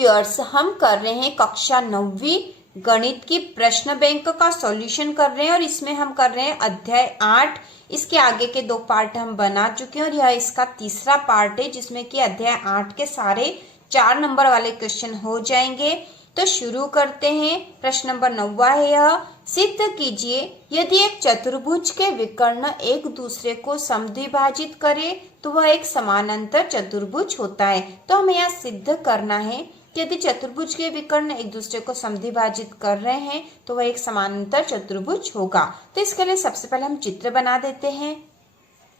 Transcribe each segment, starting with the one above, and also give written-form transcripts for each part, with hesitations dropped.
Viewers, हम कर रहे हैं कक्षा 9वीं गणित की प्रश्न बैंक का सॉल्यूशन कर रहे हैं और इसमें हम कर रहे हैं अध्याय 8। इसके आगे के 2 पार्ट हम बना चुके हैं और यह इसका तीसरा पार्ट है जिसमें कि अध्याय 8 के सारे 4 नंबर वाले क्वेश्चन हो जाएंगे। तो शुरू करते हैं। प्रश्न नंबर 9 है यह, सिद्ध कीजिए यदि एक चतुर्भुज के विकर्ण एक दूसरे को समद्विभाजित करे तो वह एक समानांतर चतुर्भुज होता है। तो हमें यह सिद्ध करना है कि यदि चतुर्भुज के विकर्ण एक दूसरे को समद्विभाजित कर रहे हैं तो वह एक समानांतर चतुर्भुज होगा। तो इसके लिए सबसे पहले हम चित्र बना देते हैं।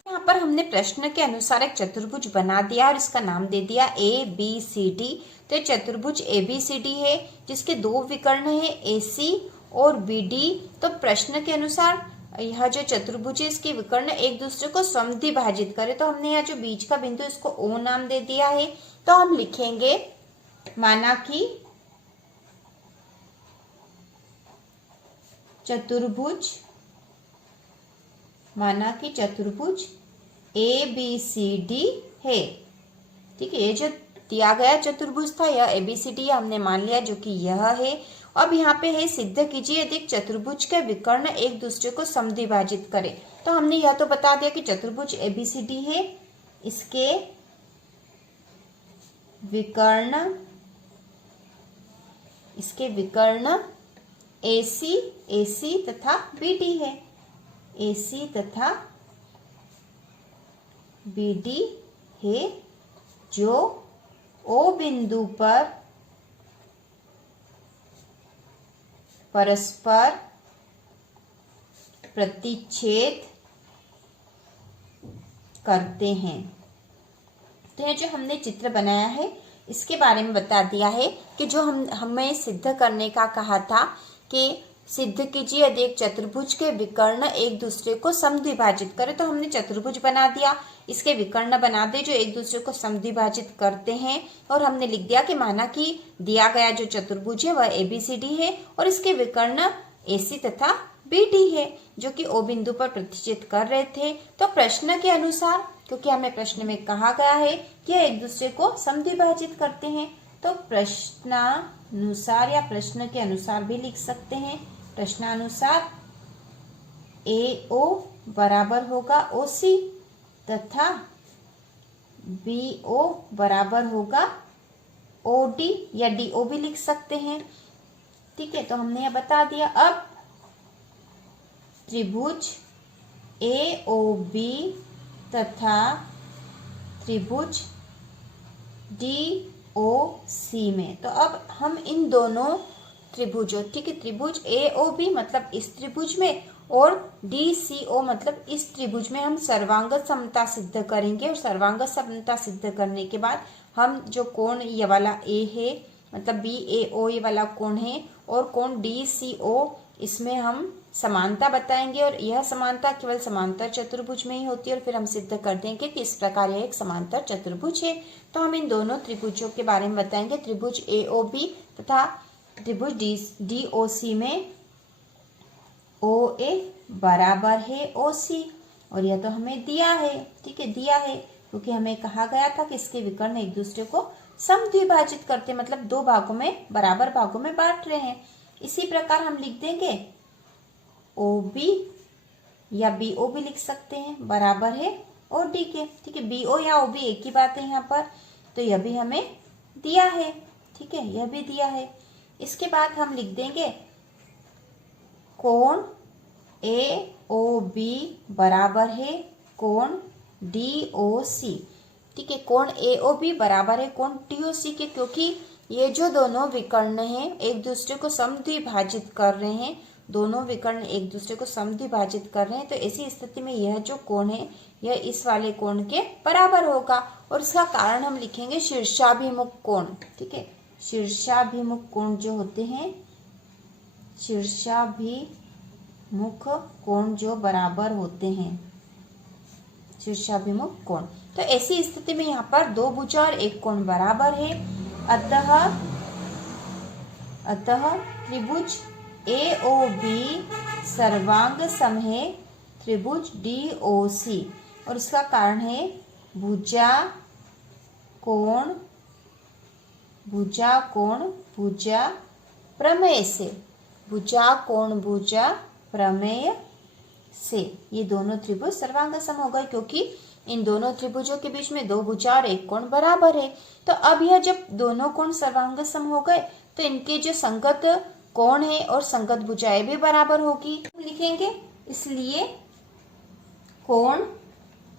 यहाँ पर हमने प्रश्न के अनुसार एक चतुर्भुज बना दिया और इसका नाम दे दिया ABCD। तो ये चतुर्भुज ABCD है जिसके 2 विकर्ण है AC और BD। तो प्रश्न के अनुसार यह जो चतुर्भुज है इसके विकर्ण एक दूसरे को समद्विभाजित करे। तो हमने यहाँ जो बीच का बिंदु इसको O नाम दे दिया है। तो हम लिखेंगे माना कि चतुर्भुज ABCD है। ठीक है, ये जो दिया गया चतुर्भुज था यह ABCD हमने मान लिया जो कि यह है। अब यहाँ पे है सिद्ध कीजिए यदि चतुर्भुज के विकर्ण एक दूसरे को समद्विभाजित करे। तो हमने यह तो बता दिया कि चतुर्भुज ABCD है, इसके विकर्ण AC तथा BD है। AC तथा BD है जो O बिंदु पर परस्पर प्रतिच्छेद करते हैं। तो ये जो हमने चित्र बनाया है इसके बारे में बता दिया है कि जो हमें सिद्ध करने का कहा था कि सिद्ध कीजिए यदि एक चतुर्भुज के विकर्ण एक दूसरे को समद्विभाजित करे। तो हमने चतुर्भुज बना दिया, इसके विकर्ण बना दे जो एक दूसरे को समद्विभाजित करते हैं और हमने लिख दिया कि माना कि दिया गया जो चतुर्भुज है वह ABCD है और इसके विकर्ण AC तथा BD है जो कि O बिंदु पर प्रतिच्छेद कर रहे थे। तो प्रश्न के अनुसार, क्योंकि हमें प्रश्न में कहा गया है कि एक दूसरे को समद्विभाजित करते हैं, तो प्रश्नानुसार या प्रश्न के अनुसार भी लिख सकते हैं। प्रश्नानुसार AO बराबर होगा OC तथा BO बराबर होगा OD या DO भी लिख सकते हैं। ठीक है, तो हमने यह बता दिया। अब त्रिभुज AOB तथा त्रिभुज DOC में, तो अब हम इन दोनों त्रिभुजों, ठीक है, त्रिभुज AOB मतलब इस त्रिभुज में और DCO मतलब इस त्रिभुज में हम सर्वांग समता सिद्ध करेंगे। और सर्वांग समता सिद्ध करने के बाद हम जो कोण ये वाला A है मतलब BAO ये वाला कोण है और कोण DCO इसमें हम समानता बताएंगे और यह समानता केवल समांतर चतुर्भुज में ही होती है और फिर हम सिद्ध कर देंगे कि इस प्रकार यह एक समांतर चतुर्भुज है। तो हम इन दोनों त्रिभुजों के बारे में बताएंगे। त्रिभुज AOB तथा त्रिभुज DOC में OA बराबर है OC और यह तो हमें दिया है। ठीक है, दिया है क्योंकि हमें कहा गया था कि इसके विकर्ण एक दूसरे को समद्विभाजित करते, मतलब 2 भागों में बराबर भागों में बांट रहे हैं। इसी प्रकार हम लिख देंगे OB या BO भी लिख सकते हैं, बराबर है OD के। ठीक है, BO या OB एक ही बात है यहाँ पर। तो यह भी हमें दिया है। ठीक है, यह भी दिया है। इसके बाद हम लिख देंगे कोण AOB बराबर है कोण DOC। ठीक है, कोण AOB बराबर है कोण DOC के, क्योंकि ये जो दोनों विकर्ण हैं एक दूसरे को समद्विभाजित कर रहे हैं, दोनों विकर्ण एक दूसरे को समद्विभाजित कर रहे हैं। तो ऐसी स्थिति में यह जो कोण है यह इस वाले कोण के बराबर होगा और इसका कारण हम लिखेंगे शीर्षाभिमुख कोण। ठीक है, शीर्षाभिमुख कोण जो होते हैं, शीर्षाभिमुख कोण जो बराबर होते हैं, शीर्षाभिमुख कोण। तो ऐसी स्थिति में यहाँ पर 2 भुजा और 1 कोण बराबर है। अतः त्रिभुज AOB सर्वांग सम है त्रिभुज DOC और इसका कारण है भुजा कोण भुजा कोण भुजा प्रमेय से, भुजा कोण भुजा प्रमेय से ये दोनों त्रिभुज सर्वांग सम हो गए, क्योंकि इन दोनों त्रिभुजों के बीच में दो भुजा और एक कोण बराबर है। तो अब यह जब दोनों कोण सर्वांग सम हो गए तो इनके जो संगत कोण है और संगत भुजाएं भी बराबर होगी, लिखेंगे। इसलिए कोण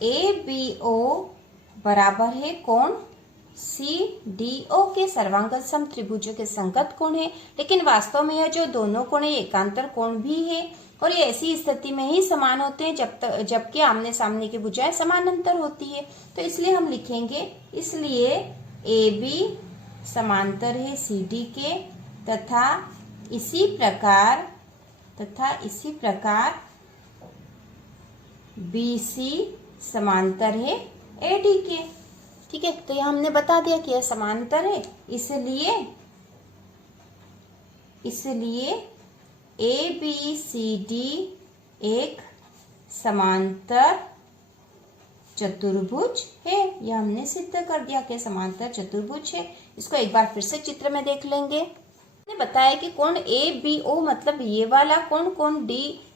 ABO बराबर है कोण CDO के सर्वांग सम त्रिभुजों के संगत कोण है। लेकिन वास्तव में यह जो दोनों कोण है एकांतर कोण भी है और ये ऐसी स्थिति में ही समान होते हैं जबकि आमने सामने की भुजाएं समानांतर होती है। तो इसलिए हम लिखेंगे, इसलिए AB समांतर है CD के तथा इसी प्रकार BC समांतर है AD के। ठीक है, तो यह हमने बता दिया कि यह समांतर है, इसलिए ABCD एक समांतर चतुर्भुज है। यह हमने सिद्ध कर दिया कि समांतर चतुर्भुज है। इसको एक बार फिर से चित्र में देख लेंगे। हमने बताया कि कोण ABO मतलब ये वाला कोण, कोण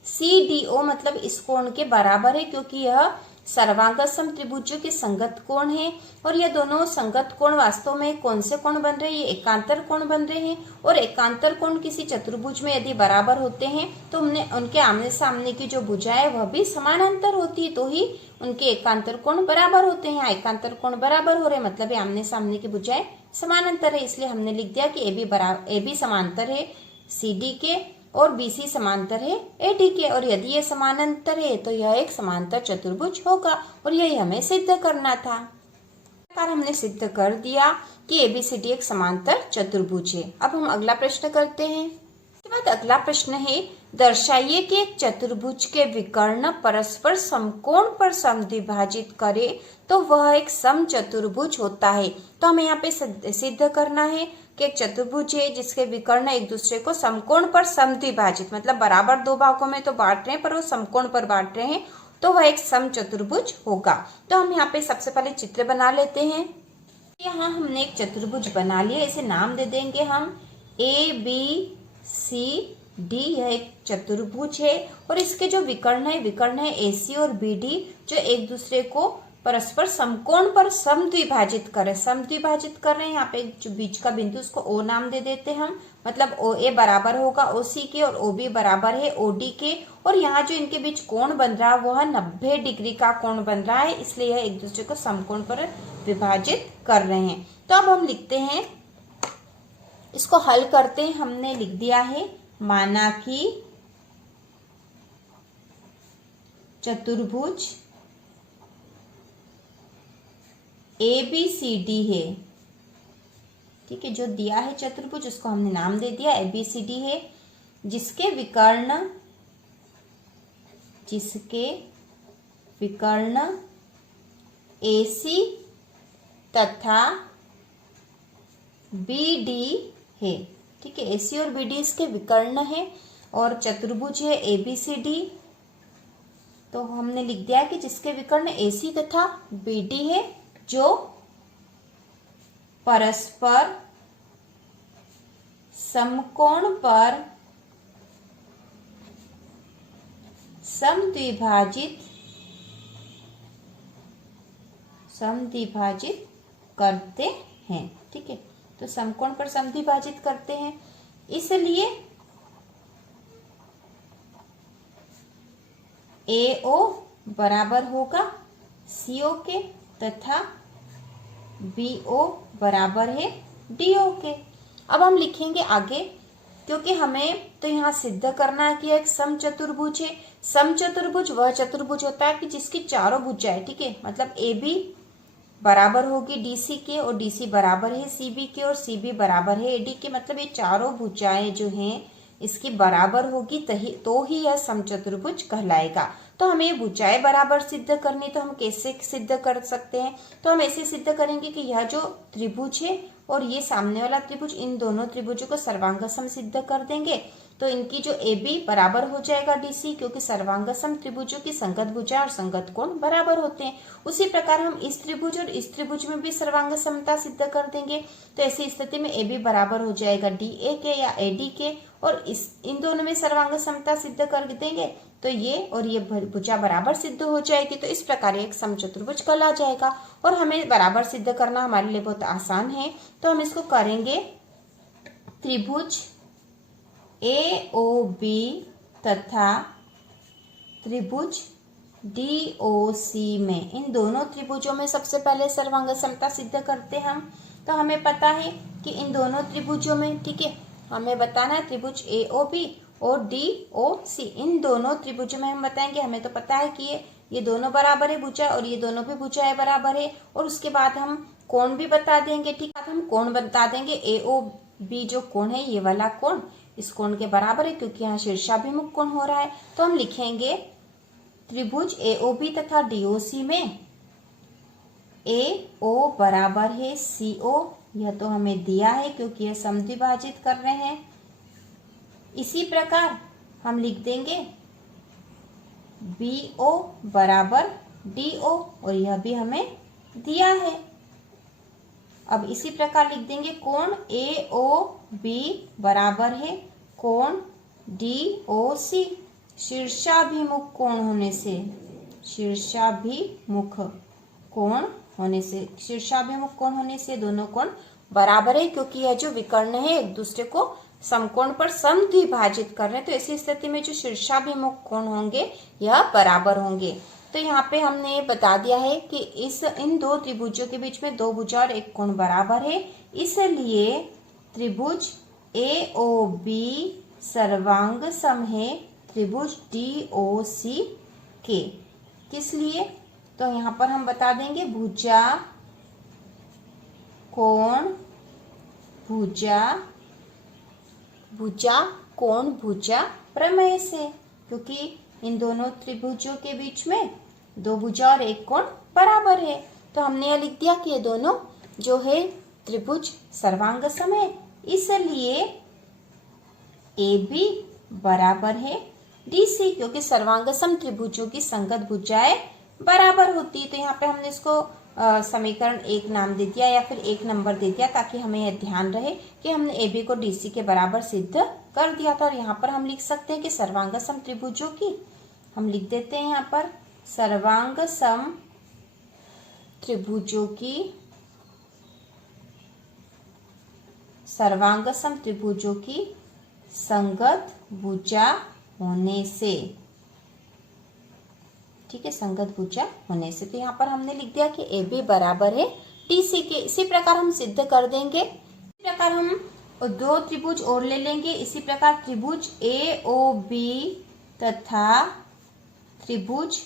CDO मतलब इस कोण के बराबर है, क्योंकि यह सर्वांग सम त्रिभुजों के संगत कोण है। और ये दोनों संगत कोण वास्तव में कौन से कोण बन रहे हैं? ये एकांतर कोण बन रहे हैं। और एकांतर कोण किसी चतुर्भुज में यदि बराबर होते हैं तो उनके आमने सामने की जो भुजाएं है वह भी समानांतर होती है, तो ही उनके एकांतर कोण बराबर होते हैं। एकांतर कोण बराबर हो रहे मतलब ये आमने सामने की भुजाएं समानांतर है, इसलिए हमने लिख दिया कि AB समांतर है CD के और BC समांतर है AD के। और यदि ये समानांतर है तो यह एक समांतर चतुर्भुज होगा और यही हमें सिद्ध करना था। हमने सिद्ध कर दिया कि ABCD एक समांतर चतुर्भुज है। अब हम अगला प्रश्न करते हैं। इसके बाद अगला प्रश्न है, दर्शाइए कि एक चतुर्भुज के विकर्ण परस्पर समकोण पर समद्विभाजित करे तो वह एक समचतुर्भुज होता है। तो हमें यहाँ पे सिद्ध करना है कि एक चतुर्भुज है जिसके विकर्ण एक दूसरे को समकोण पर समद्विभाजित मतलब बराबर दो भागों में तो बांट रहे हैं पर वो समकोण पर बांट रहे हैं, तो वह एक समचतुर्भुज होगा। तो हम यहाँ पे सबसे पहले चित्र बना लेते हैं। यहाँ हमने एक चतुर्भुज बना लिया, इसे नाम दे देंगे हम ABCD। यह एक चतुर्भुज है और इसके जो विकर्ण है AC और BD, जो एक दूसरे को परस्पर समकोण पर समद्विभाजित कर रहे हैं। यहाँ पे जो बीच का बिंदु उसको O नाम दे देते हैं हम, मतलब OA बराबर होगा OC के और OB बराबर है OD के। और यहाँ जो इनके बीच कोण बन रहा है वह 90 डिग्री का कोण बन रहा है, इसलिए यह एक दूसरे को समकोण पर विभाजित कर रहे हैं। तो अब हम लिखते हैं, इसको हल करते हैं। हमने लिख दिया है, माना कि चतुर्भुज ABCD है। ठीक है, जो दिया है चतुर्भुज उसको हमने नाम दे दिया ABCD है, जिसके विकर्ण AC तथा BD है। ठीक है, AC और BD इसके विकर्ण है और चतुर्भुज है ABCD। तो हमने लिख दिया कि जिसके विकर्ण AC तथा BD है, जो परस्पर समकोण पर समद्विभाजित करते हैं। ठीक है, तो समकोण पर समद्विभाजित करते हैं, इसलिए AO बराबर होगा CO के तथा BO बराबर है DO के। अब हम लिखेंगे आगे, क्योंकि हमें तो यहाँ सिद्ध करना है कि एक समचतुर्भुज है। समचतुर्भुज वह चतुर्भुज होता है कि जिसकी चारों भुजाएं, ठीक है, मतलब AB बराबर होगी DC के और DC बराबर है CB के और CB बराबर है AD के। मतलब ये चारों भुजाएं जो हैं इसकी बराबर होगी तो ही यह समचतुर्भुज कहलाएगा। तो हमें ये भुजाएं बराबर सिद्ध करनी, तो हम कैसे सिद्ध कर सकते हैं? तो हम ऐसे सिद्ध करेंगे कि यह जो त्रिभुज है और ये सामने वाला त्रिभुज, इन दोनों त्रिभुजों को सर्वांग सम सिद्ध कर देंगे। तो इनकी जो ए बी बराबर हो जाएगा डी सी, क्योंकि सर्वांग सम त्रिभुजों की संगत भुजा और संगत कोण बराबर होते हैं। उसी प्रकार हम इस त्रिभुज और इस त्रिभुज में भी सर्वांग समता सिद्ध कर देंगे। तो ऐसी स्थिति में ए बी बराबर हो जाएगा डी ए के या ए डी के, और इन दोनों में सर्वांग समता सिद्ध कर देंगे तो ये और ये भुजा बराबर सिद्ध हो जाएगी। तो इस प्रकार एक समचतुर्भुज कल आ जाएगा। और हमें बराबर सिद्ध करना हमारे लिए बहुत आसान है, तो हम इसको करेंगे। त्रिभुज ए ओ बी तथा त्रिभुज डी ओ सी में, इन दोनों त्रिभुजों में सबसे पहले सर्वांग समता सिद्ध करते हैं हम। तो हमें पता है कि इन दोनों त्रिभुजों में, ठीक है, हमें बताना है त्रिभुज ए ओ बी और डी ओ सी, इन दोनों त्रिभुजों में हम बताएंगे। हमें तो पता है कि ये दोनों बराबर है भुजा और ये दोनों भी भुजाएं बराबर है। और उसके बाद हम कोण भी बता देंगे, ठीक है, हम कोण बता देंगे। ए ओ बी जो कोण है, ये वाला कोण इस कोण के बराबर है, क्योंकि यहाँ शीर्षाभिमुख कोण हो रहा है। तो हम लिखेंगे त्रिभुज ए ओ बी तथा डी ओ सी में ए ओ बराबर है सी ओ, यह तो हमें दिया है क्योंकि यह समद्विभाजित कर रहे हैं। इसी प्रकार हम लिख देंगे बी ओ बराबर डी ओ, और यह भी हमें दिया है। अब इसी प्रकार लिख देंगे कोण ए ओ बी बराबर है कोण डी ओ सी, शीर्षाभिमुख कोण होने से, शीर्षाभिमुख कोण होने से, शीर्षाभिमुख कोण होने से दोनों कोण बराबर है, क्योंकि यह जो विकर्ण है एक दूसरे को समकोण पर समद्विभाजित कर रहे हैं। तो ऐसी स्थिति में जो शीर्षाभिमुख कोण होंगे यह बराबर होंगे। तो यहाँ पे हमने बता दिया है कि इन दो त्रिभुजों के बीच में दो भुजा और एक कोण बराबर है, इसलिए त्रिभुज ए ओ बी सर्वांग सम है त्रिभुज डी ओ सी के। किस लिए? तो यहाँ पर हम बता देंगे भुजा कोण भुजा भुजा कोण भुजा प्रमेय से, क्योंकि इन दोनों त्रिभुजों के बीच में दो भुजा और एक कोण बराबर है। तो हमने यह लिख दिया कि ये दोनों जो है त्रिभुज सर्वांग सम है, इसलिए ए बी बराबर है डी सी, क्योंकि सर्वांग सम त्रिभुजों की संगत भुजाएं बराबर होती है। तो यहाँ पे हमने इसको समीकरण 1 नाम दे दिया या फिर 1 नंबर दे दिया, ताकि हमें यह ध्यान रहे कि हमने ए बी को डी सी के बराबर सिद्ध कर दिया था। और यहाँ पर हम लिख सकते हैं कि सर्वांग सम त्रिभुजों की, हम लिख देते हैं यहाँ पर सर्वांग सम त्रिभुजों की, सर्वांग सम त्रिभुजों की संगत भुजा होने से, ठीक है, संगत भुजा होने से। तो यहाँ पर हमने लिख दिया कि ए बी बराबर है डी सी के। इसी प्रकार हम सिद्ध कर देंगे। इसी प्रकार हम दो त्रिभुज और ले लेंगे। इसी प्रकार त्रिभुज ए ओ बी तथा त्रिभुज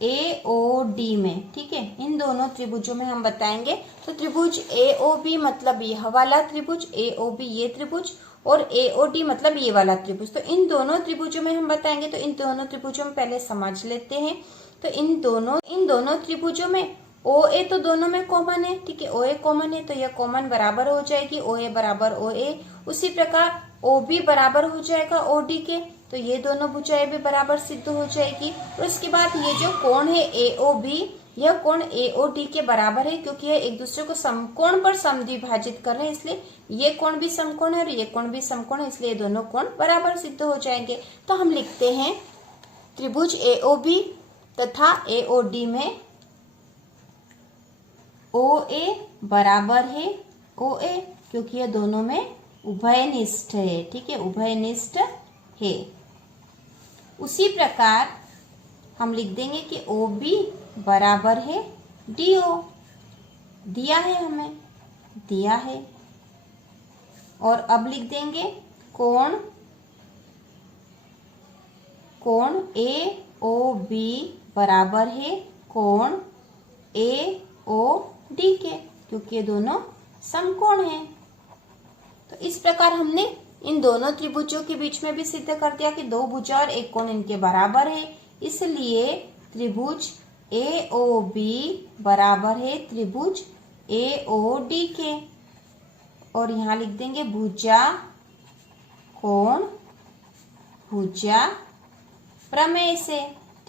ए ओ डी में, ठीक है, इन दोनों त्रिभुजों में हम बताएंगे। तो त्रिभुज ए ओ बी मतलब यह वाला त्रिभुज, ए ओ बी ये त्रिभुज, और ए ओ डी मतलब ये वाला त्रिभुज। तो इन दोनों त्रिभुजों में हम बताएंगे। तो इन दोनों त्रिभुजों में पहले समझ लेते हैं। तो इन दोनों त्रिभुजों में ओ ए तो दोनों में कॉमन है, ठीक है, ओ ए कॉमन है, तो यह कॉमन बराबर हो जाएगी ओ ए बराबर ओ ए। उसी प्रकार ओ बी बराबर हो जाएगा ओ डी के, तो ये दोनों भुजाएं भी बराबर सिद्ध हो जाएगी। और उसके बाद ये जो कोण है ए ओ बी, यह कोण ए ओ डी के बराबर है, क्योंकि यह एक दूसरे को समकोण पर समद्विभाजित कर रहे हैं, इसलिए ये कोण भी समकोण है और ये कोण भी समकोण है, इसलिए दोनों कोण बराबर सिद्ध हो जाएंगे। तो हम लिखते हैं त्रिभुज ए ओ बी तथा ए ओ डी में ओ ए बराबर है ओ ए, क्योंकि यह दोनों में उभयनिष्ठ है, ठीक है, उभयनिष्ठ है। उसी प्रकार हम लिख देंगे कि ओ बी बराबर है डी ओ, दिया है, हमें दिया है। और अब लिख देंगे कोण ए ओ बी बराबर है कोण ए ओ डी के, क्योंकि ये दोनों समकोण हैं। तो इस प्रकार हमने इन दोनों त्रिभुजों के बीच में भी सिद्ध कर दिया कि दो भुजा और एक कोण इनके बराबर है, इसलिए त्रिभुज ए ओ बी बराबर है त्रिभुज ए ओ डी के। और यहाँ लिख देंगे भुजा कोण भुजा प्रमेय से।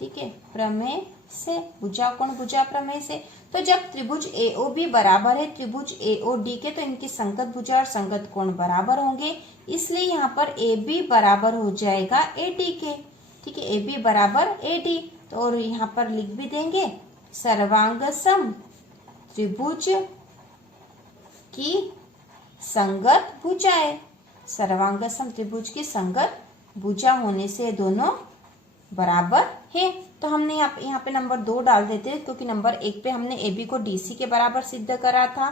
ठीक है, प्रमेय से, भुजा कोण भुजा प्रमेय से। तो जब त्रिभुज AOB बराबर है त्रिभुज AOD के, तो इनकी संगत भुजा और संगत कोण बराबर होंगे, इसलिए यहाँ पर AB बराबर हो जाएगा AD के। ठीक है, AB बराबर AD। तो और यहाँ पर लिख भी देंगे सर्वांग सम त्रिभुज की संगत भुजाएं। सर्वांग सम त्रिभुज की संगत भुजा होने से दोनों बराबर है। तो हमने यहाँ पे नंबर 2 डाल देते हैं, क्योंकि नंबर 1 पे हमने AB को DC के बराबर सिद्ध करा था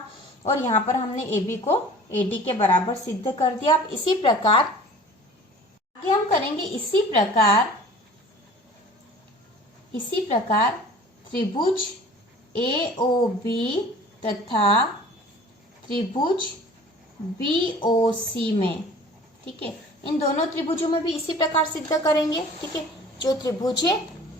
और यहाँ पर हमने AB को AD के बराबर सिद्ध कर दिया। अब इसी प्रकार आगे हम करेंगे, इसी प्रकार त्रिभुज AOB तथा त्रिभुज BOC में। ठीक है, इन दोनों त्रिभुजों में भी इसी प्रकार सिद्ध करेंगे। ठीक है, जो त्रिभुज है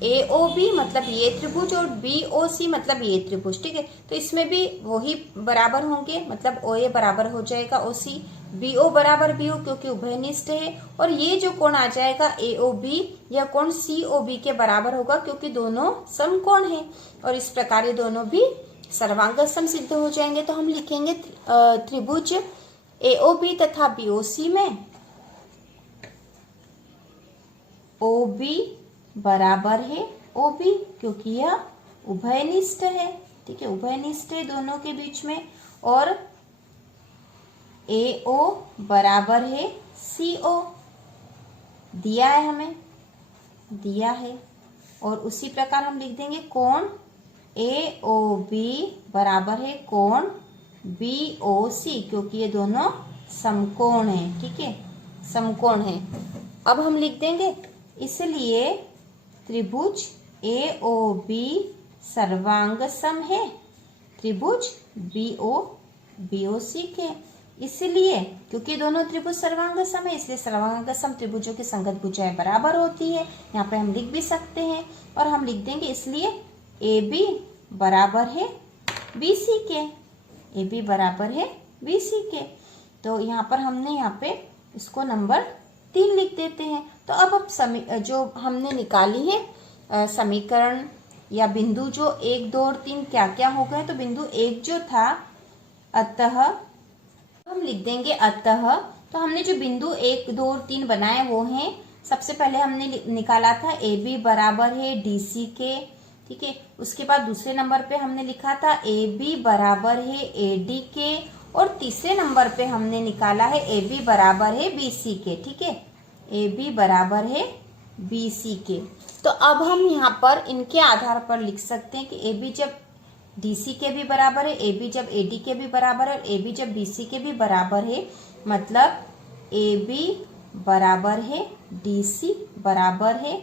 AOB मतलब ये त्रिभुज और BOC मतलब ये त्रिभुज। ठीक है, तो इसमें भी वही बराबर होंगे, मतलब OA बराबर हो जाएगा OC, BO बराबर BO क्योंकि उभयनिष्ठ है, और ये जो कोण आ जाएगा AOB यह कोण COB के बराबर होगा क्योंकि दोनों समकोण है, और इस प्रकार ये दोनों भी सर्वांग सम सिद्ध हो जाएंगे। तो हम लिखेंगे त्रिभुज AOB तथा BOC में OB बराबर है OB क्योंकि यह उभयनिष्ठ है। ठीक है, उभयनिष्ठ है दोनों के बीच में, और AO बराबर है CO, दिया है हमें, दिया है। और उसी प्रकार हम लिख देंगे कोण AOB बराबर है कोण BOC क्योंकि ये दोनों समकोण है। ठीक है, समकोण है। अब हम लिख देंगे इसलिए त्रिभुज AOB सर्वांग सम है त्रिभुज BOC के, इसलिए क्योंकि दोनों त्रिभुज सर्वांग सम है इसलिए सर्वांग सम त्रिभुजों की संगत भुजाएं बराबर होती है। यहाँ पे हम लिख भी सकते हैं, और हम लिख देंगे इसलिए AB बराबर है BC के, AB बराबर है BC के। तो यहाँ पर हमने यहाँ पे इसको नंबर 3 लिख देते हैं। तो अब जो हमने निकाली है समीकरण या बिंदु जो 1, 2 और 3 क्या क्या हो गए, तो बिंदु 1 जो था अतः हम लिख देंगे अतः। तो हमने जो बिंदु 1, 2 और 3 बनाए वो हैं, सबसे पहले हमने निकाला था AB बराबर है DC के। ठीक है, उसके बाद दूसरे नंबर पे हमने लिखा था AB बराबर है AD के, और तीसरे नंबर पे हमने निकाला है AB बराबर है BC के। ठीक है, AB बराबर है BC के। तो अब हम यहाँ पर इनके आधार पर लिख सकते हैं कि AB जब DC के भी बराबर है, AB जब AD के भी बराबर है, और AB जब BC के भी बराबर है, मतलब AB बराबर है DC बराबर है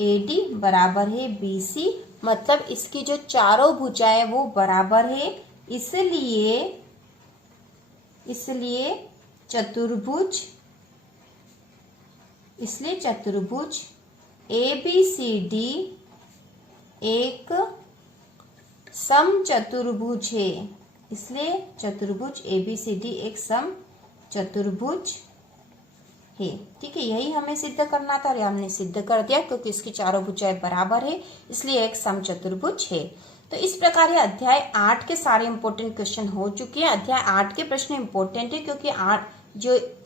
AD बराबर है BC, मतलब इसकी जो चारों भुजाएं वो बराबर है। इसलिए चतुर्भुज ABCD एक समचतुर्भुज है। इसलिए चतुर्भुज ABCD एक समचतुर्भुज है। ठीक है, यही हमें सिद्ध करना था और हमने सिद्ध कर दिया क्योंकि इसकी चारों भुजाएं बराबर है, इसलिए एक समचतुर्भुज है। तो इस प्रकार ये अध्याय 8 के सारे इंपॉर्टेंट क्वेश्चन हो चुके हैं। अध्याय 8 के प्रश्न इंपॉर्टेंट है क्योंकि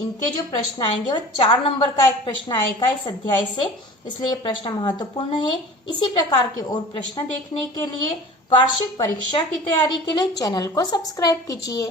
इनके जो प्रश्न आएंगे वो 4 नंबर का एक प्रश्न आएगा इस अध्याय से, इसलिए ये प्रश्न महत्वपूर्ण है। इसी प्रकार के और प्रश्न देखने के लिए वार्षिक परीक्षा की तैयारी के लिए चैनल को सब्सक्राइब कीजिए।